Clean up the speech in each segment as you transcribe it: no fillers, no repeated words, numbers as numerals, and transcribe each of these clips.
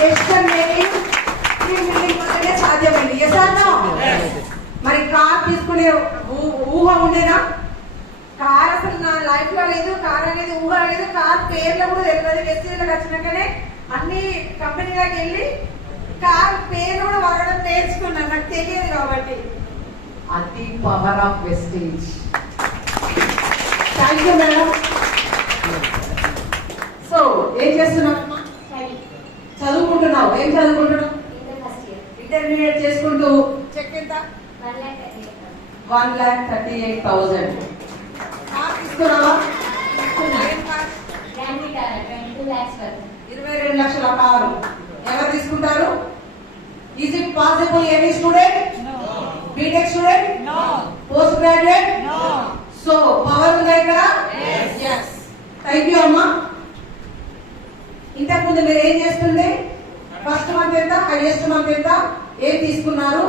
Decision making సాధ్యమైంది. మరి car తీసుకునే ఊహ ఉండేనా? కార్ అసలు నా లైఫ్ లో లేదు, కార్ అనేది ఊహ లేదు, కార్ పేర్లు కూడా తెలియదు. వెస్టీలకు వచ్చినాకనే అన్ని కంపెనీలకు వెళ్ళి కార్ పేరు కూడా వాడడం నేర్చుకున్నాను, నాకు తెలియదు కాబట్టి. అది power of wastage. Thank you madam. So ఏం చేస్తున్నావు? చదువుకుంటున్నావు. ఏం చదువుకుంటున్నావు? ఇంటర్మీడియట్ చేసుకుంటూ. చెక్ ఎంత? 1,38,000. కార్ తీసుకున్నావా? 22 లక్షల కారు ఎవరు తీసుకుంటారు? Is it possible? Any student? BTech student? Post graduate? So power ఉందా ఇక్కడ? థ్యాంక్ యూ అమ్మా. ఇంతకు ముందు మీరు ఏం చేస్తుండే? ఫస్ట్ మంత్ ఎంత, హైయెస్ట్ మంత్ ఎంత, ఏం తీసుకున్నారు?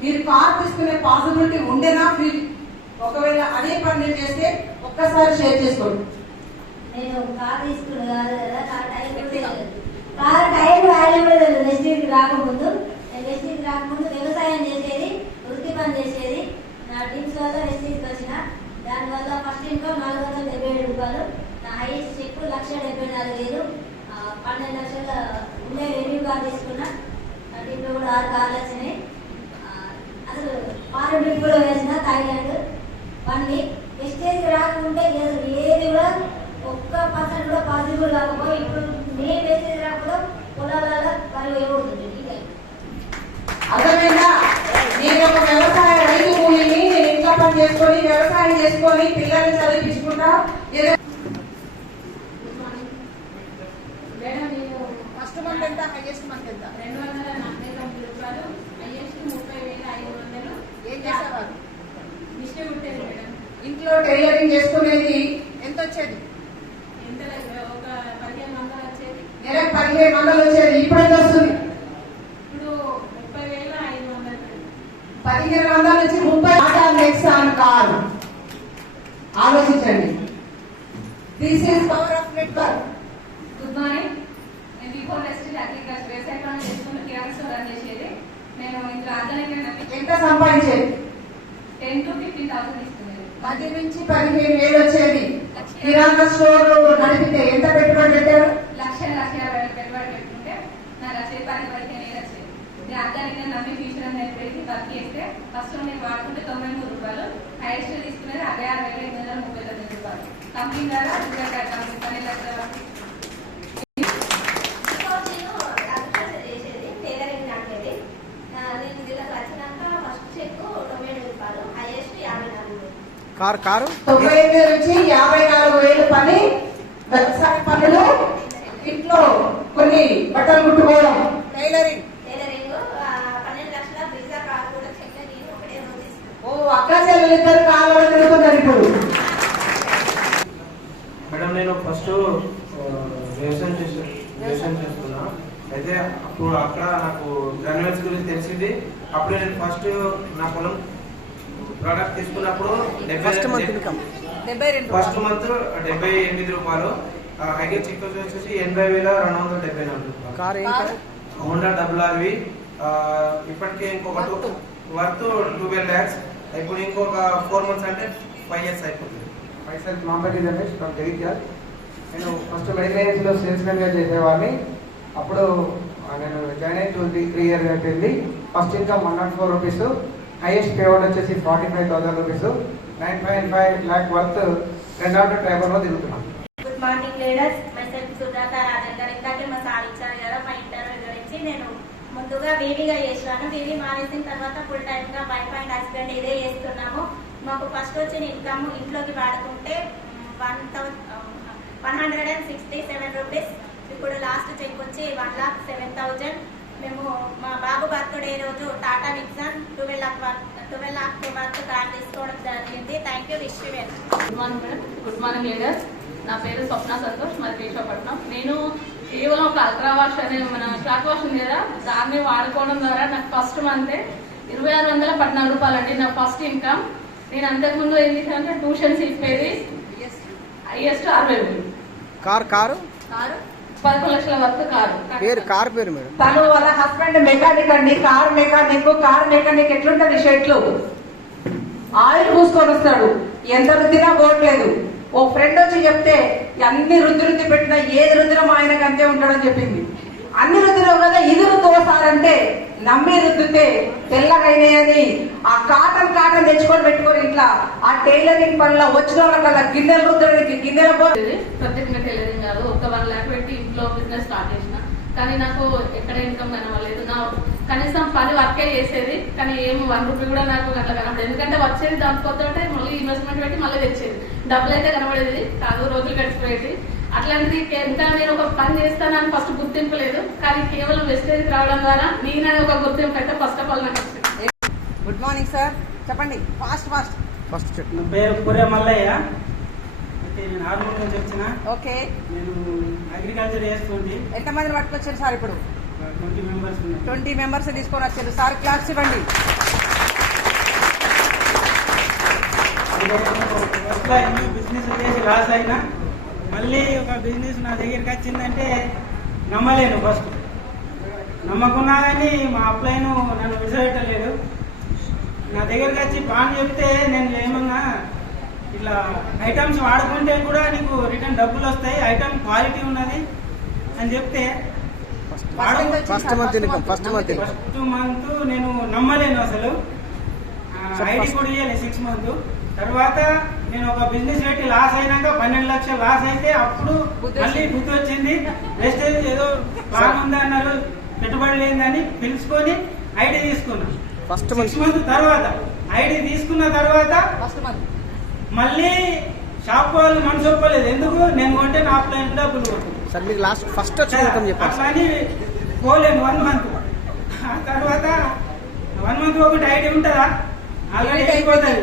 మీరు కార్ తీసుకునే పాసిబిలిటీ ఉండేనా? ఒకవేళ అదే పని నేను చేస్తే ఒక్కసారి షేర్ చేసుకోండి. నేను కార్ తీసుకున్నా కాదు కదా, కార్ టైం వాల్యూ కూడా తెలియదు. వెస్టీకి రాకముందు వ్యవసాయం చేసేది, వృత్తి పని చేసేది. నా డ్రీమ్స్ వల్ల వెస్టీకి వచ్చిన. దానివల్ల ఫస్ట్ ఇన్కమ్ 477 రూపాయలు. నా హైయెస్ట్ చెక్ 1,74,000. 12 లక్షల ఉండే రెవెన్యూ కార్ తీసుకున్నా. దీంట్లో కూడా 6 కార్లు వచ్చినాయి. అసలు ఫారెన్ ట్రిప్ కూడా వేసిన థాయిలాండ్ 1 వీక్. వెస్టేజ్ రాకుంటే ఏది కూడా 1% కూడా పాసిబుల్ కాకపోయి ఇప్పుడు నేను వెస్టేజ్ రాకుండా పొలాల పని వేయబడుతుంది. అర్థమైందా? నేను ఒక వ్యవసాయ రైతు కూలిని, నేను ఇంట్లో పని చేసుకొని వ్యవసాయం చేసుకొని పిల్లల్ని చదివించుకుంటా. ఫస్ట్ మంత్ ఎంత, హైయెస్ట్ మంత్ ఎంత? 249 రూపాయలు. హైయెస్ట్ 30,500. ఏం చేసేవారు? మిషన్ కుట్టేది మేడం. ఇంట్లో టైలరింగ్ చేసుకునేది ఎంత వచ్చేది? ఎంత ఒక 1500 వచ్చేది. నెలకు 1500 వచ్చేది. ఇప్పుడు ఎంత వస్తుంది? ఇప్పుడు 30,500. 1500 నుంచి 30 నెక్సాన్ కార్. ఆలోచించండి. This is power of network. Good morning. నేను బిఫోర్ వెస్టేజ్ అగ్రికల్చర్ వ్యవసాయ పనులు చేసుకుని కిరాణా స్టోర్ రన్ చేసేది. నేను ఇంట్లో ఆర్గానిక్ ఎంత సంపాదించేది? 10,000 to 15,000 ఇస్తున్నాను. 10 నుంచి 15,000 వచ్చేది. కిరాణా స్టోర్ నడిపితే ఎంత పెట్టుబడి పెట్టారు? 1,50,000 పెట్టుబడి పెట్టుకుంటే నాకు వచ్చేది 10,000 వచ్చేది. ఇది ఆర్గానిక్ అని నమ్మి ఫ్యూచర్ అని చెప్పేసి వర్క్ చేస్తే ఫస్ట్ నేను వాడుకుంటే 93 రూపాయలు. హైయెస్ట్ తీసుకునేది 66,839 రూపాయలు. కంపెనీ ద్వారా కంపెనీ 12 లక్షల. కారు 95 నుంచి 54,000 పని, వ్యవసాయ పనులు, ఇంట్లో కొన్ని బట్టలు కుట్టుకోవడం, టైలరింగ్. 12 లక్షల పిజ్జా కార్ కూడా చెక్ నేను ఒకటే రోజు తీసుకున్నాను. ఓ అక్క చెల్లెలు ఇద్దరు కాళ్ళు తిరుగుతున్నారు ఇప్పుడు. మేడం నేను ఫస్ట్ వ్యవసాయం చేస్తున్నా. అయితే అప్పుడు అక్కడ నాకు గ్రాన్యువల్స్ గురించి తెలిసింది. అప్పుడు నేను ఫస్ట్ నా పొలం ప్రోడక్ట్ తీసుకున్నప్పుడు ఫస్ట్ మంత్ 78 రూపాయలు. హైగెస్ట్ చెక్ వచ్చేసి 80,274 రూపాయలు. Honda RRV. ఇప్పటికే ఇంకొక వర్త్ 12 lakhs. ఇప్పుడు ఇంకొక 4 months అంటే 5 years అయిపోతుంది. Myself Mambati Ramesh from Jagtial. నేను ఫస్ట్ మెడికల్ లో సేల్స్ మ్యాన్ గా చేసేవాడిని. అప్పుడు నేను జాయిన్ అయ్యి 3 years అయిపోయింది. First income 104 rupees. Highest payout వచ్చేసి 45,000 రూపీస్. 9.5 lakh వర్త్ 2 ట్రైబల్ లో తిరుగుతున్నాం. Good morning leaders. Myself Sujatha Rajender. ఇందాకే మా సార్ ఇచ్చారు కదా మా ఇంటర్వ్యూ గురించి. నేను ముందుగా వీడిగా చేశాను. వీడి మానేసిన తర్వాత ఫుల్ టైమ్ గా వైఫ్ అండ్ హస్బెండ్ ఇదే చేస్తున్నాము. మాకు ఫస్ట్ వచ్చిన ఇన్కమ్ ఇంట్లోకి వాడుకుంటే 167 రూపీస్. ఇప్పుడు లాస్ట్ చెక్ వచ్చి 1,07,000. మేము మా బాబు బర్త్డే రోజు టాటా నిక్సాన్ 12 lakh వర్త్ కార్ తీసుకోవడం జరిగింది. Thank you. Wish you well. Good morning madam. Good morning leaders. నా పేరు స్వప్న సంతోష్, మరి కేశవపట్నం. నేను కేవలం ఒక అల్ట్రా వాష్ అనే మన క్లాత్ వాష్ ఉంది కదా, దాన్ని వాడుకోవడం ద్వారా నాకు ఫస్ట్ మంతే 2,614 రూపాయలు అండి నా ఫస్ట్ ఇన్కమ్. నేను అంతకుముందు ఏం చేశానంటే ట్యూషన్స్ ఇప్పేది. హైయెస్ట్ 60,000. కారు 11 లక్షల వరకు కార్ పేరు మేడం. తను వాళ్ళ హస్బెండ్ మెకానిక్ అండి, కార్ మెకానిక్ ఎట్లుంటది షెట్లు ఆయిల్ పూసుకొని వస్తాడు, ఎంత రుద్దినా పోవట్లేదు. ఓ ఫ్రెండ్ వచ్చి చెప్తే అన్ని రుద్ది పెట్టినా ఏది రుద్దినా ఆయనకు అంతే ఉంటాడని చెప్పింది. అన్ని రుద్దినావు కదా ఇది రుద్దుకోసారంటే నమ్మి రుద్దితే తెల్లగైనాయని ఆ కాటన్ తెచ్చుకొని పెట్టుకొని ఇట్లా ఆ టైలరింగ్ పనిలో వచ్చిన వాళ్ళకల్లా గిన్నెలు రుద్దడానికి గిన్నెల ప్రత్యేకంగా టైలరింగ్ కాదు, ఒక 1 lakh పెట్టి ఇంట్లో బిజినెస్ స్టార్ట్ చేసిన. కానీ నాకు ఎక్కడ ఇన్కమ్ కనవలేదు. నా కనీసం పని వర్కే చేసేది, కానీ ఏం 1 రూపీ కూడా నాకు అట్లా కనబడేది. ఎందుకంటే వచ్చేది దానిపోతుంటే మళ్ళీ ఇన్వెస్ట్మెంట్ పెట్టి మళ్ళీ తెచ్చేది. డబ్బులు అయితే కనబడేది కాదు, రోజులు గడిచిపోయేది. అట్లాంటిది ఇంకా నేను ఒక పని చేస్తానని ఫస్ట్ గుర్తింపు లేదు, కానీ కేవలం వెస్టేజ్కి రావడం ద్వారా నేనని ఒక గుర్తింపు అయితే ఫస్ట్ ఆఫ్ ఆల్ నాకు వచ్చింది. గుడ్ మార్నింగ్ సార్, చెప్పండి ఫాస్ట్. నా పేరు పూరే మల్లయ్య. అయితే నేను ఆర్మూర్ నుంచి వచ్చిన. ఓకే, నేను అగ్రికల్చర్ చేస్తుంది. ఎంతమందిని పట్టుకొచ్చారు సార్? ఇప్పుడు 20 మెంబర్స్ ఉన్నారు. 20 మెంబర్స్ తీసుకొని వచ్చారు సార్, క్లాస్ ఇవ్వండి. బిజినెస్ చేసి లాస్ అయినా మళ్ళీ ఒక బిజినెస్ నా దగ్గరికి వచ్చిందంటే నమ్మలేను. ఫస్ట్ నమ్మకున్నా కానీ మా అప్లైన్ నన్ను విసిరెట్టలేదు. నా దగ్గరికి వచ్చి ప్లాన్ చెప్తే నేను ఏమన్నా ఇట్లా ఐటమ్స్ వాడుకుంటే కూడా నీకు రిటర్న్ డబ్బులు వస్తాయి, ఐటమ్ క్వాలిటీ ఉన్నది అని చెప్తే ఫస్ట్ మంత్ నేను నమ్మలేను అసలు. ఐడి కూడా ఇవ్వాలి 6 months. తర్వాత నేను ఒక బిజినెస్ పెట్టి లాస్ అయినాక 12 లక్షలు లాస్ అయితే అప్పుడు మళ్ళీ బుద్ధి వచ్చింది. వెస్టేజ్ ఏదో ప్లాన్ ఉంది అన్నారు, పెట్టుబడి లేదని పిలుచుకొని ఐడి తీసుకున్నా. 6 months తర్వాత ఐడి తీసుకున్న తర్వాత మళ్ళీ షాప్ వాళ్ళు మనసు ఒప్పలేదు. ఎందుకు నేను కొంటే నా ఆఫ్లైన్ డబ్బులు అట్లా అని పోలేను 1 month. ఆ తర్వాత 1 month ఒకటి ఐడి ఉంటుందా ఆల్రెడీ అయిపోతుంది.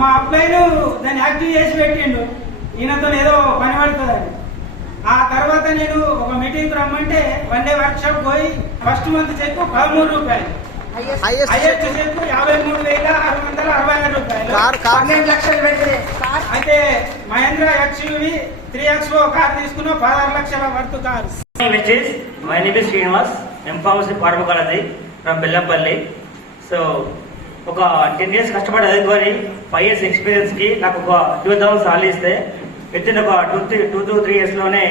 మా అప్లైన్ దాన్ని యాక్టివ్ చేసి పెట్టిండు, ఈయనతో ఏదో పని పడుతుందని. ఆ తర్వాత నేను ఒక మీటింగ్ రమ్మంటే 1 day వర్క్షాప్ పోయి ఫస్ట్ మంత్ చెక్ 13 రూపాయలు, హైయెస్ట్ చెక్ 53,666 రూపాయలు, 12 లక్షలు పెడితే. అయితే మహేంద్ర XUV 3XO కార్ తీసుకున్న 16 లక్షల worth car. My name is Srinivas. I'm pharmacy pharmacology from Bellanpalli. So, ఒక 10 years కష్టపడి చదువుకొని 5 years ఎక్స్పీరియన్స్ కి నాకు ఒక 12,000 సాలరీ ఇస్తే విత్ ఇన్ ఒక 2 to 3 years లోనే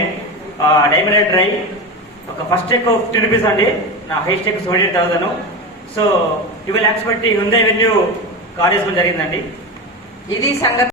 డైమండ్ డ్రై ఒక ఫస్ట్ చెక్ 50 రూపీస్ అండి, నా హైయెస్ట్ చెక్ 78,000. సో 12 lakhs బట్టి హుండై వెన్యూ కార్ వేసుకోవడం జరిగిందండి. ఇది సంగతి.